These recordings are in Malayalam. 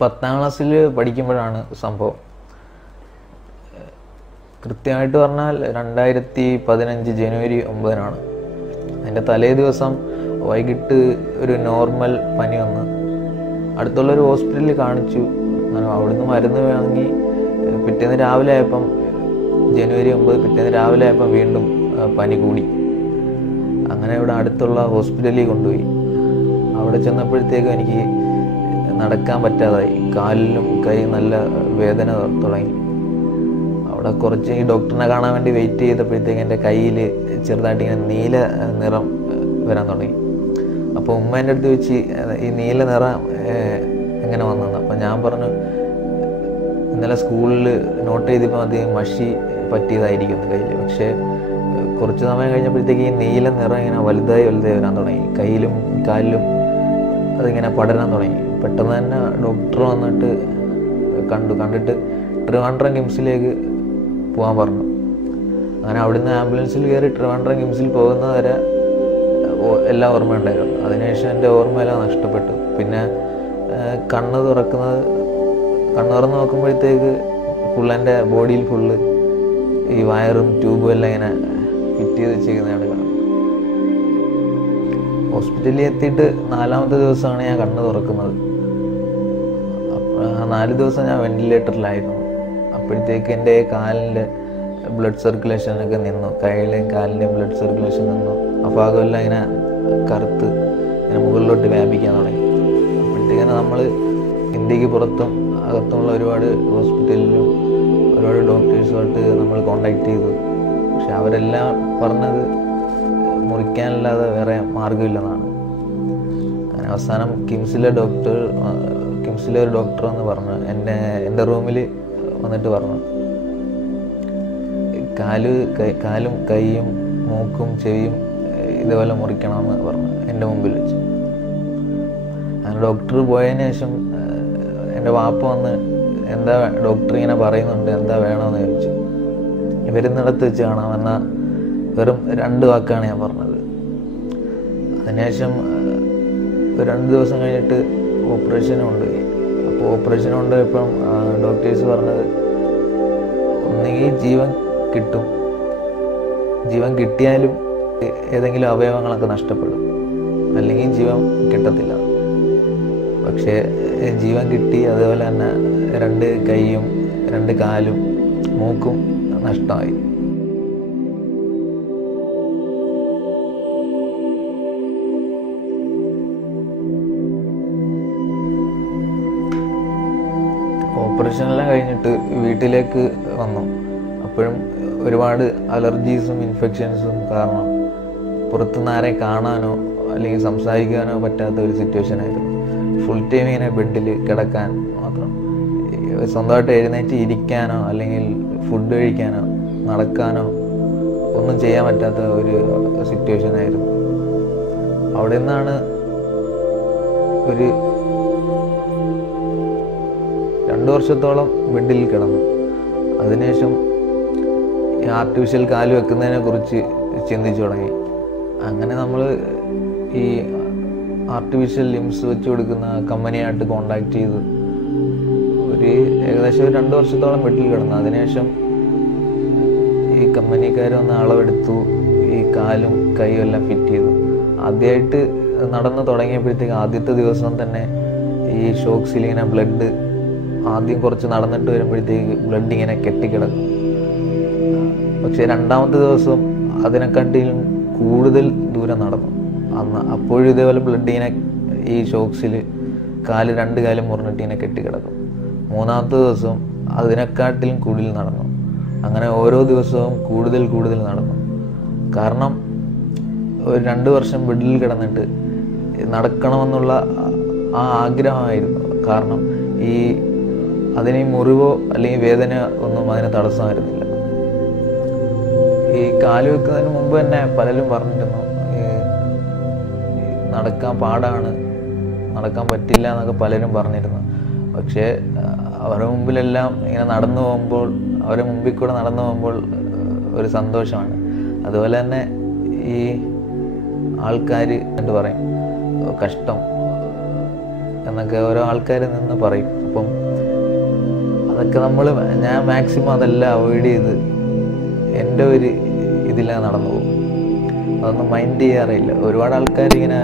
10ാം ക്ലാസ്സിൽ പഠിക്കുമ്പോഴാണ് സംഭവം. കൃത്യമായിട്ട് പറഞ്ഞാൽ 2015 ജനുവരി 9-നാണ്. അതിൻ്റെ തലേ ദിവസം വൈകിട്ട് ഒരു നോർമൽ പനി വന്ന് അടുത്തുള്ളൊരു ഹോസ്പിറ്റലിൽ കാണിച്ചു. അങ്ങനെ അവിടുന്ന് മരുന്ന് വാങ്ങി പിറ്റേന്ന് രാവിലെ ആയപ്പം ജനുവരി 9 പിറ്റേന്ന് രാവിലെ ആയപ്പം വീണ്ടും പനി കൂടി. അങ്ങനെ ഇവിടെ അടുത്തുള്ള ഹോസ്പിറ്റലിൽ കൊണ്ടുപോയി. അവിടെ ചെന്നപ്പോഴത്തേക്കും എനിക്ക് നടക്കാൻ പറ്റാതായി. കാലിലും കൈ നല്ല വേദന തുടങ്ങി. അവിടെ കുറച്ച് ഈ ഡോക്ടറിനെ കാണാൻ വേണ്ടി വെയിറ്റ് ചെയ്തപ്പോഴത്തേക്ക് എൻ്റെ കയ്യിൽ ചെറുതായിട്ട് ഇങ്ങനെ നീല നിറം വരാൻ തുടങ്ങി. അപ്പോൾ ഉമ്മ എൻ്റെ അടുത്ത് വെച്ച് ഈ നീല നിറം എങ്ങനെ വന്നതെന്ന്. അപ്പം ഞാൻ പറഞ്ഞു, ഇന്നലെ സ്കൂളിൽ നോട്ട് ചെയ്തപ്പോൾ അധികം മഷി പറ്റിയതായിരിക്കുന്നു കയ്യിൽ. പക്ഷേ കുറച്ച് സമയം കഴിഞ്ഞപ്പോഴത്തേക്ക് ഈ നീല നിറം ഇങ്ങനെ വലുതായി വരാൻ തുടങ്ങി. കയ്യിലും കാലിലും അതിങ്ങനെ പടരാൻ തുടങ്ങി. പെട്ടെന്ന് തന്നെ ഡോക്ടർ വന്നിട്ട് കണ്ടിട്ട് ട്രിവാൻഡ്രം കിംസിലേക്ക് പോകാൻ പറഞ്ഞു. അങ്ങനെ അവിടുന്ന് ആംബുലൻസിൽ കയറി ട്രിവാൻഡ്രം കിംസിൽ പോകുന്നത് വരെ എല്ലാം ഓർമ്മയുണ്ടായിരുന്നു. അതിനുശേഷം എൻ്റെ ഓർമ്മയെല്ലാം നഷ്ടപ്പെട്ടു. പിന്നെ കണ്ണ് തുറന്ന് നോക്കുമ്പോഴത്തേക്ക് എൻ്റെ ബോഡിയിൽ ഫുള്ള് ഈ വയറും ട്യൂബും എല്ലാം ഇങ്ങനെ ഫിറ്റ് ചെയ്ത് വെച്ചിരിക്കുന്നതാണ് കാണുന്നത്. ഹോസ്പിറ്റലിൽ എത്തിയിട്ട് 4ാമത്തെ ദിവസമാണ് ഞാൻ കണ്ണ് തുറക്കുന്നത്. അപ്പോൾ 4 ദിവസം ഞാൻ വെന്റിലേറ്ററിലായിരുന്നു. അപ്പോഴത്തേക്ക് എൻ്റെ കാലിൻ്റെ ബ്ലഡ് സർക്കുലേഷനൊക്കെ നിന്നു. കൈയിലെയും കാലിൻ്റെയും ബ്ലഡ് സർക്കുലേഷൻ നിന്നു. ആ ഭാഗമെല്ലാം ഇങ്ങനെ കറുത്ത് ഇങ്ങനെ മുകളിലോട്ട് വ്യാപിക്കാൻ തുടങ്ങി. അപ്പോഴത്തേക്കിന് നമ്മൾ ഇന്ത്യക്ക് പുറത്തും അകത്തുമുള്ള ഒരുപാട് ഹോസ്പിറ്റലിലും ഒരുപാട് ഡോക്ടേഴ്സുമായിട്ട് നമ്മൾ കോണ്ടാക്ട് ചെയ്തു. പക്ഷെ അവരെല്ലാം പറഞ്ഞത് മുറിക്കാനല്ലാതെ വേറെ മാർഗമില്ലെന്നാണ്. അങ്ങനെ അവസാനം കിംസിലെ ഒരു ഡോക്ടർ എന്ന് പറഞ്ഞു എൻ്റെ റൂമിൽ വന്നിട്ട് പറഞ്ഞു, കാലും കൈയും മൂക്കും ചെവിയും ഇതേപോലെ മുറിക്കണമെന്ന് പറഞ്ഞു എൻ്റെ മുമ്പിൽ വെച്ച്. അങ്ങനെ ഡോക്ടർ പോയതിന് ശേഷം എൻ്റെ വാപ്പ വന്ന്, എന്താ ഡോക്ടർ ഇങ്ങനെ പറയുന്നുണ്ട്, എന്താ വേണമെന്ന് ചോദിച്ചു. വരുന്നിടത്ത് വെച്ച് കാണാമെന്ന വെറും 2 വാക്കാണ് ഞാൻ പറഞ്ഞത്. അതിനുശേഷം 2 ദിവസം കഴിഞ്ഞിട്ട് ഓപ്പറേഷന് കൊണ്ടുപോയി. അപ്പോൾ ഓപ്പറേഷന് കൊണ്ടുപോയപ്പം ഡോക്ടേഴ്സ് പറഞ്ഞത്, ഒന്നുകിൽ ജീവൻ കിട്ടിയാലും ഏതെങ്കിലും അവയവങ്ങളൊക്കെ നഷ്ടപ്പെടും, അല്ലെങ്കിൽ ജീവൻ കിട്ടത്തില്ല. പക്ഷേ ജീവൻ കിട്ടി. അതുപോലെ തന്നെ 2 കൈയും 2 കാലും മൂക്കും നഷ്ടമായി. ഓപ്പറേഷനെല്ലാം കഴിഞ്ഞിട്ട് വീട്ടിലേക്ക് വന്നു. അപ്പോഴും ഒരുപാട് അലർജീസും ഇൻഫെക്ഷൻസും കാരണം പുറത്തുനിന്ന് ആരെ കാണാനോ അല്ലെങ്കിൽ സംസാരിക്കാനോ പറ്റാത്ത ഒരു സിറ്റുവേഷൻ ആയിരുന്നു. ഫുൾ ടൈം ഇങ്ങനെ ബെഡിൽ കിടക്കാൻ മാത്രം. സ്വന്തമായിട്ട് എഴുന്നേറ്റ് ഇരിക്കാനോ അല്ലെങ്കിൽ ഫുഡ് കഴിക്കാനോ നടക്കാനോ ഒന്നും ചെയ്യാൻ പറ്റാത്ത ഒരു സിറ്റുവേഷൻ ആയിരുന്നു. അവിടെ നിന്നാണ് ഒരു 2 വർഷത്തോളം ബെഡിൽ കിടന്നു. അതിനുശേഷം ആർട്ടിഫിഷ്യൽ കാല് വെക്കുന്നതിനെ കുറിച്ച് ചിന്തിച്ചു തുടങ്ങി. അങ്ങനെ നമ്മൾ ഈ ആർട്ടിഫിഷ്യൽ ലിംസ് വെച്ച് കൊടുക്കുന്ന കമ്പനിയായിട്ട് കോണ്ടാക്ട് ചെയ്തു. ഏകദേശം 2 വർഷത്തോളം ബെഡിൽ കിടന്നു. അതിനുശേഷം ഈ കമ്പനിക്കാർ വന്ന് അളവെടുത്തു. ഈ കാലും കൈയും എല്ലാം ഫിറ്റ് ചെയ്തു. ആദ്യമായിട്ട് നടന്നു തുടങ്ങിയപ്പോഴത്തേക്ക് ആദ്യത്തെ ദിവസം തന്നെ ഈ ഷോക്സിൽ ഇങ്ങനെ ബ്ലഡ് ആദ്യം കുറച്ച് നടന്നിട്ട് വരുമ്പോഴത്തേക്ക് ബ്ലഡ് ഇങ്ങനെ കെട്ടിക്കിടക്കും. പക്ഷെ 2ാമത്തെ ദിവസം അതിനെക്കാട്ടിലും കൂടുതൽ ദൂരം നടന്നു. അപ്പോഴും ഇതേപോലെ ബ്ലഡ് ഇങ്ങനെ ഈ ഷോക്സിൽ 2 കാലും മുറിഞ്ഞിട്ട് ഇങ്ങനെ കെട്ടിക്കിടക്കും. 3ാമത്തെ ദിവസം അതിനെക്കാട്ടിലും കൂടുതൽ നടന്നു. അങ്ങനെ ഓരോ ദിവസവും കൂടുതൽ നടന്നു. കാരണം ഒരു 2 വർഷം ബെഡിൽ കിടന്നിട്ട് നടക്കണമെന്നുള്ള ആ ആഗ്രഹമായിരുന്നു. കാരണം അതിന് മുറിവോ അല്ലെങ്കിൽ വേദന ഒന്നും അതിന് തടസ്സമായിരുന്നില്ല. ഈ കാല് വെക്കുന്നതിന് മുമ്പ് തന്നെ പലരും പറഞ്ഞിരുന്നു, നടക്കാൻ പാടാണ്, നടക്കാൻ പറ്റില്ല എന്നൊക്കെ പലരും പറഞ്ഞിരുന്നു. പക്ഷേ അവരുടെ മുമ്പിലെല്ലാം ഇങ്ങനെ അവരുടെ മുമ്പിൽ കൂടെ നടന്നു പോകുമ്പോൾ ഒരു സന്തോഷമാണ്. അതുപോലെ തന്നെ ഈ ആൾക്കാർ എന്ത് പറയും, കഷ്ടം, എന്നൊക്കെ ഓരോ ആൾക്കാർ നിന്ന് പറയും. അപ്പം അതൊക്കെ ഞാൻ മാക്സിമം അതെല്ലാം അവോയ്ഡ് ചെയ്ത് എൻ്റെ ഒരു ഇതിലാണ് നടന്നു പോകും. അതൊന്നും മൈൻഡ് ചെയ്യാറില്ല. ഒരുപാട് ആൾക്കാരിങ്ങനെ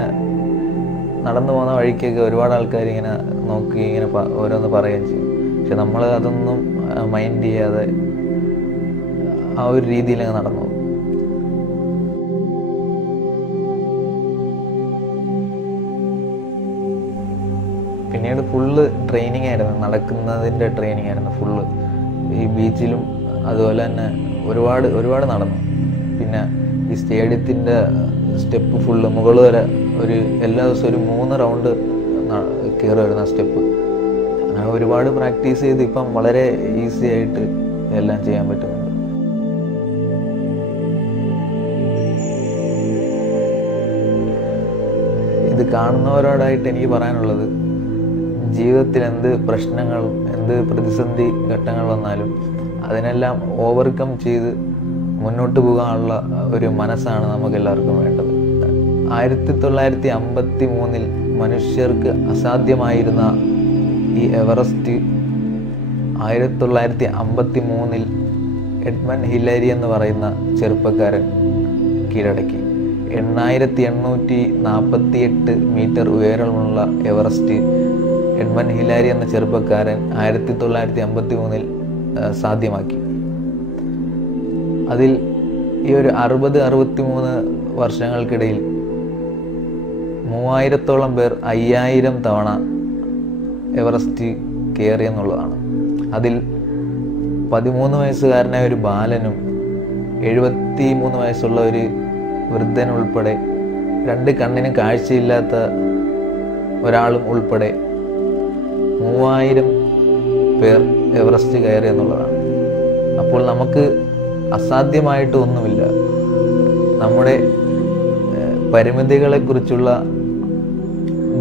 നടന്നു പോകുന്ന വഴിക്കൊക്കെ ഒരുപാട് ആൾക്കാരിങ്ങനെ നോക്കി ഇങ്ങനെ ഓരോന്ന് പറയുകയും ചെയ്യും. പക്ഷെ നമ്മൾ അതൊന്നും മൈൻഡ് ചെയ്യാതെ ആ ഒരു രീതിയിലങ്ങ് നടന്നു പോകും. പിന്നീട് ഫുള്ള് ട്രെയിനിങ് ആയിരുന്നു, നടക്കുന്നതിൻ്റെ ട്രെയിനിങ് ആയിരുന്നു ഫുള്ള്. ഈ ബീച്ചിലും അതുപോലെ തന്നെ ഒരുപാട് നടന്നു. പിന്നെ ഈ സ്റ്റേഡിയത്തിൻ്റെ സ്റ്റെപ്പ് ഫുള്ള് മുകൾ വരെ എല്ലാ ദിവസവും ഒരു 3 റൗണ്ട് കയറുമായിരുന്നു ആ സ്റ്റെപ്പ്. അങ്ങനെ ഒരുപാട് പ്രാക്ടീസ് ചെയ്ത് ഇപ്പം വളരെ ഈസി ആയിട്ട് എല്ലാം ചെയ്യാൻ പറ്റുന്നുണ്ട്. ഇത് കാണുന്നവരോടായിട്ട് എനിക്ക് പറയാനുള്ളത്, ജീവിതത്തിൽ എന്ത് പ്രശ്നങ്ങളും എന്ത് പ്രതിസന്ധി ഘട്ടങ്ങൾ വന്നാലും അതിനെല്ലാം ഓവർകം ചെയ്ത് മുന്നോട്ട് പോകാനുള്ള ഒരു മനസ്സാണ് നമുക്ക് എല്ലാവർക്കും വേണ്ടത്. 1953 മനുഷ്യർക്ക് അസാധ്യമായിരുന്ന ഈ എവറസ്റ്റ് 1953 എഡ്മണ്ട് ഹിലാരി എന്ന് പറയുന്ന ചെറുപ്പക്കാരൻ കീഴടക്കി. 8848 മീറ്റർ ഉയരമുള്ള എവറസ്റ്റ് എഡ്മണ്ട് ഹിലാരി എന്ന ചെറുപ്പക്കാരൻ 1953 സാധ്യമാക്കി. അതിൽ ഈ ഒരു 63 വർഷങ്ങൾക്കിടയിൽ 3000-ഓളം പേർ 5000 തവണ എവറസ്റ്റ് കയറി എന്നുള്ളതാണ്. അതിൽ 13 വയസ്സുകാരനായ ഒരു ബാലനും 73 വയസ്സുള്ള ഒരു വൃദ്ധൻ ഉൾപ്പെടെ 2 കണ്ണിന് കാഴ്ചയില്ലാത്ത ഒരാളും ഉൾപ്പെടെ 3000 പേർ എവറസ്റ്റ് കയറി എന്നുള്ളതാണ്. അപ്പോൾ നമുക്ക് അസാധ്യമായിട്ട് ഒന്നുമില്ല. നമ്മുടെ പരിമിതികളെക്കുറിച്ചുള്ള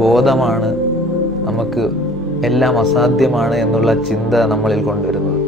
ബോധമാണ് നമുക്ക് എല്ലാം അസാധ്യമാണ് എന്നുള്ള ചിന്ത നമ്മളിൽ കൊണ്ടുവരുന്നത്.